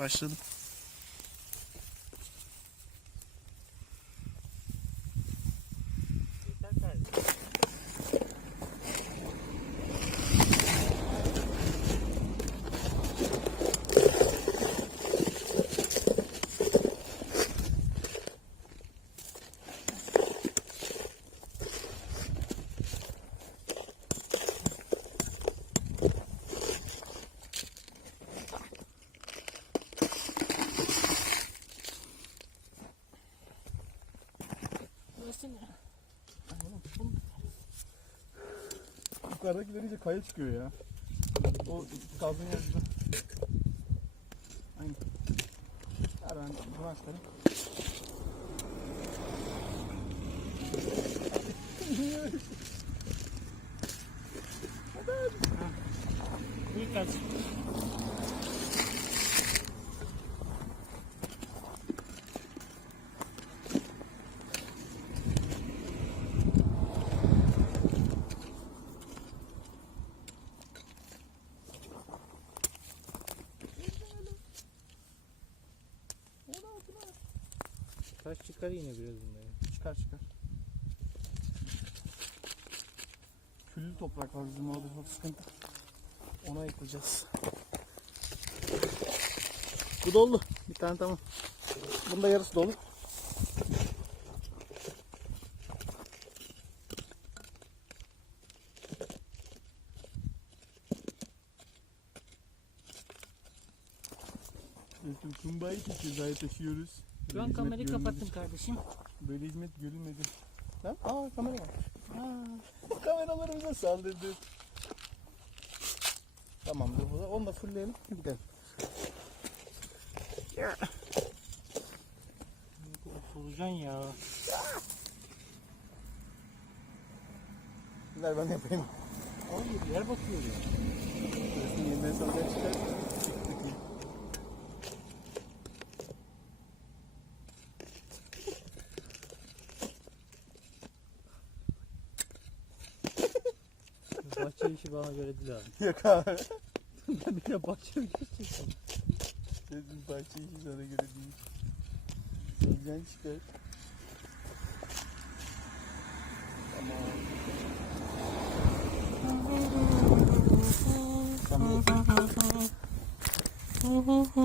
başladım. Yukarıdakiler iyice kaya çıkıyor ya. O kaldığın yerde. Aynen. Ver ben bunu açtarım. İyi kaç. Taş çıkar yine biraz bunda ya. Çıkar. Küllü toprak var bizim orada, çok sıkıntı. Ona yıkılacağız. Bu dolu. Bir tane tamam. Bunda yarısı dolu. Kumbayı cezaya taşıyoruz. Şu an kamerayı kapattım kardeşim. Böyle hizmet görülmedi. Lan kamera var. Kameralarımıza saldırdı. Tamamdır bu da. Onu da fullleyelim. Gidelim. Solucan ya. Ver ben yapayım. Hayır, yer bakıyor ya. Burasını yeniden solucan çıkar. Çıktık iyi. Bahçe işi bana göre değil abi. Yok abi. Ben bir de bahçe işi çektim. Dedim bahçe işi sana göre değil. Solucan çıkar. Tamam. Tamam.